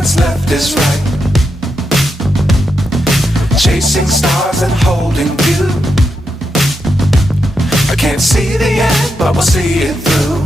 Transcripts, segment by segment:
what's left is right. Chasing stars and holding you. I can't see the end, but we'll see it through.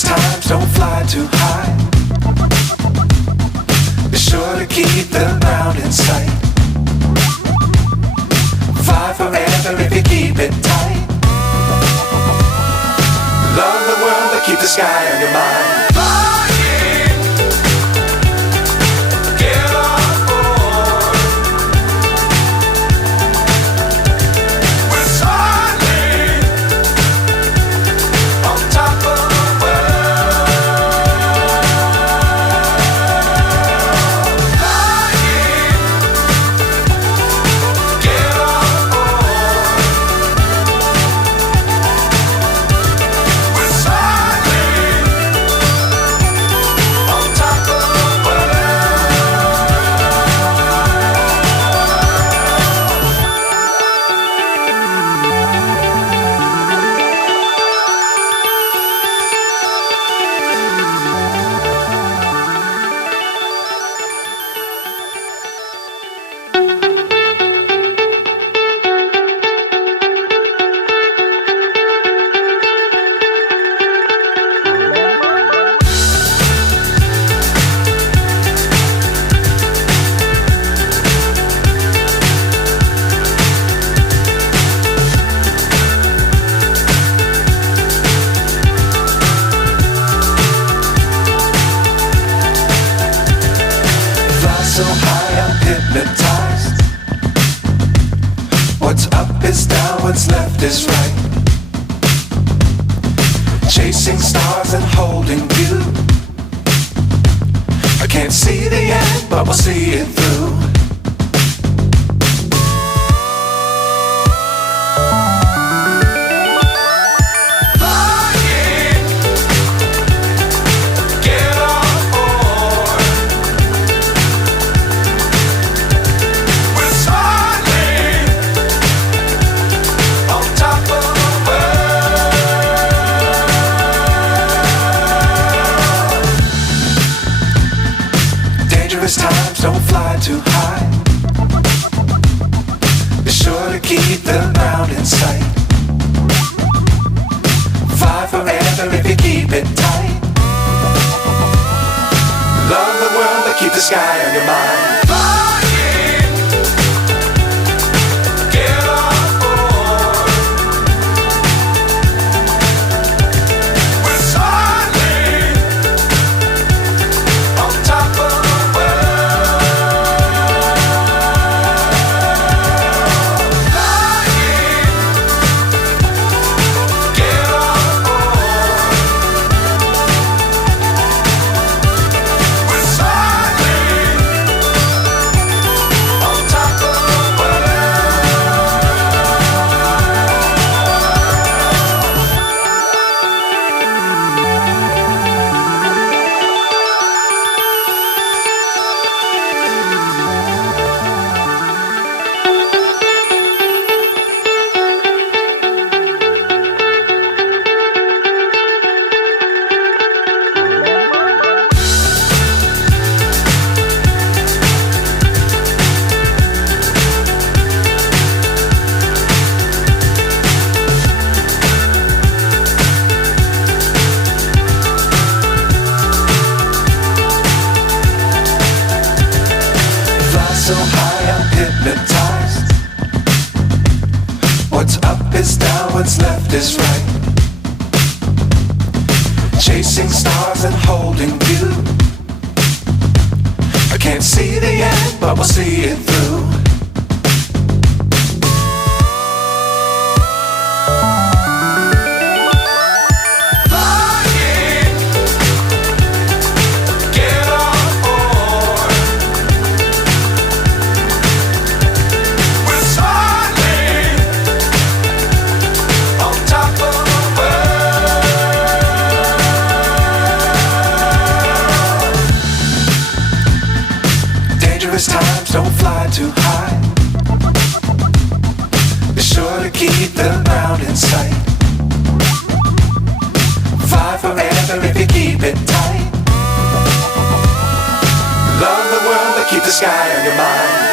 Times don't fly too high. Be sure to keep the ground in sight. Fly forever if you keep it tight. Love the world but keep the sky on your mind. So high I'm hypnotized. What's up is down, what's left is right. Chasing stars and holding you. I can't see the end, but we'll see it through. Times don't fly too high. Be sure to keep the ground in sight. Fly forever if you keep it tight. Love the world but keep the sky on your mind. So high I'm hypnotized. What's up is down, what's left is right. Chasing stars and holding you. I can't see the end, but we'll see it through. Dangerous times, don't fly too high. Be sure to keep the ground in sight. Fly forever if you keep it tight. Love the world, but keep the sky on your mind.